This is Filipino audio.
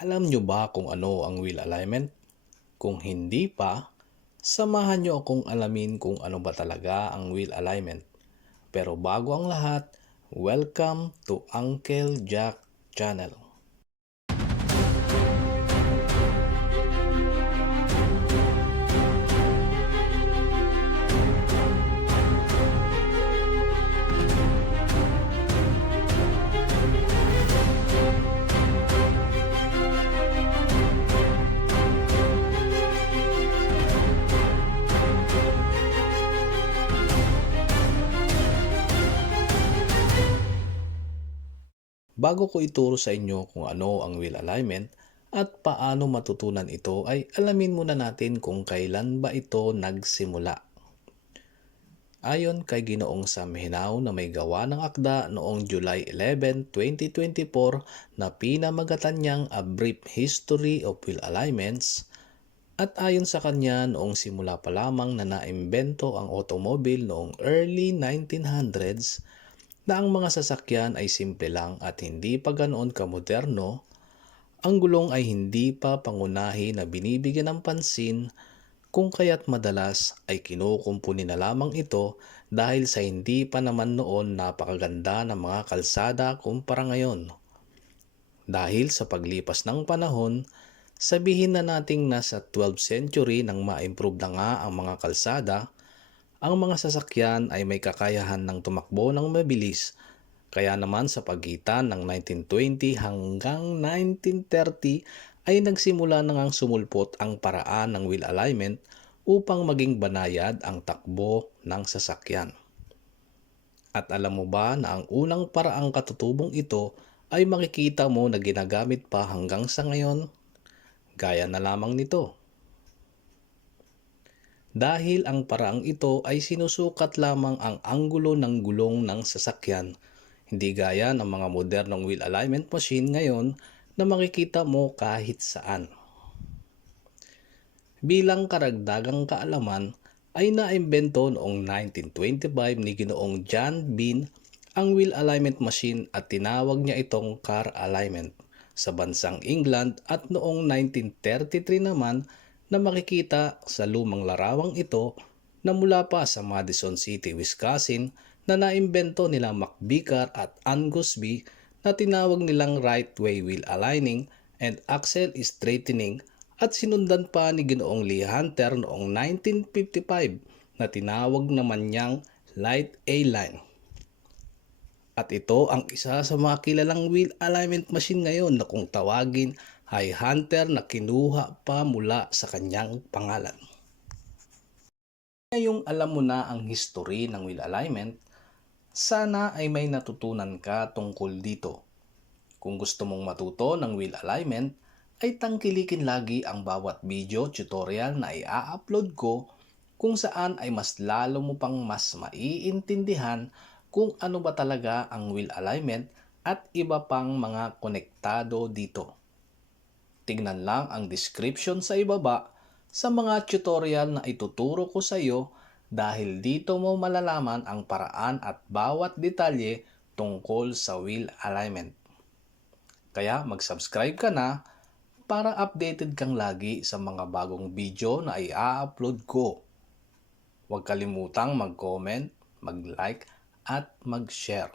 Alam nyo ba kung ano ang wheel alignment? Kung hindi pa, samahan nyo akong alamin kung ano ba talaga ang wheel alignment. Pero bago ang lahat, welcome to Uncle Jack Channel. Bago ko ituro sa inyo kung ano ang wheel alignment at paano matutunan ito ay alamin muna natin kung kailan ba ito nagsimula. Ayon kay Ginoong Sam Hinao na may gawa ng akda noong July 11, 2024 na pinamagatan niyang A Brief History of Wheel Alignments at ayon sa kanya noong simula pa lamang na naimbento ang automobile noong early 1900s na ang mga sasakyan ay simple lang at hindi pa ganoon kamoderno, ang gulong ay hindi pa pangunahi na binibigyan ng pansin kung kaya't madalas ay kinukumpuni na lamang ito dahil sa hindi pa naman noon napakaganda ng mga kalsada kumpara ngayon. Dahil sa paglipas ng panahon, sabihin na nating nasa 12th century nang ma-improve na nga ang mga kalsada, ang mga sasakyan ay may kakayahan ng tumakbo ng mabilis. Kaya naman sa pagitan ng 1920 hanggang 1930 ay nagsimula na ngang sumulpot ang paraan ng wheel alignment upang maging banayad ang takbo ng sasakyan. At alam mo ba na ang unang paraang katutubong ito ay makikita mo na ginagamit pa hanggang sa ngayon? Gaya na lamang nito. Dahil ang paraang ito ay sinusukat lamang ang anggulo ng gulong ng sasakyan, hindi gaya ng mga modernong wheel alignment machine ngayon na makikita mo kahit saan. Bilang karagdagang kaalaman, ay naimbento noong 1925 ni Ginoong John Bean ang wheel alignment machine at tinawag niya itong car alignment sa bansang England at noong 1933 naman na makikita sa lumang larawang ito na mula pa sa Madison City, Wisconsin na naimbento nila McVicar at Angus B na tinawag nilang right way wheel aligning and axle straightening at sinundan pa ni Ginoong Lee Hunter noong 1955 na tinawag naman niyang light A-line. At ito ang isa sa mga kilalang wheel alignment machine ngayon na kung tawagin ay Hunter na kinuha pa mula sa kanyang pangalan. Ngayong alam mo na ang history ng wheel alignment, sana ay may natutunan ka tungkol dito. Kung gusto mong matuto ng wheel alignment, ay tangkilikin lagi ang bawat video tutorial na i-upload ko kung saan ay mas lalo mo pang mas maiintindihan kung ano ba talaga ang wheel alignment at iba pang mga konektado dito. Tingnan lang ang description sa ibaba sa mga tutorial na ituturo ko sa iyo dahil dito mo malalaman ang paraan at bawat detalye tungkol sa wheel alignment. Kaya mag-subscribe ka na para updated kang lagi sa mga bagong video na i-upload ko. Huwag kalimutang mag-comment, mag-like at mag-share.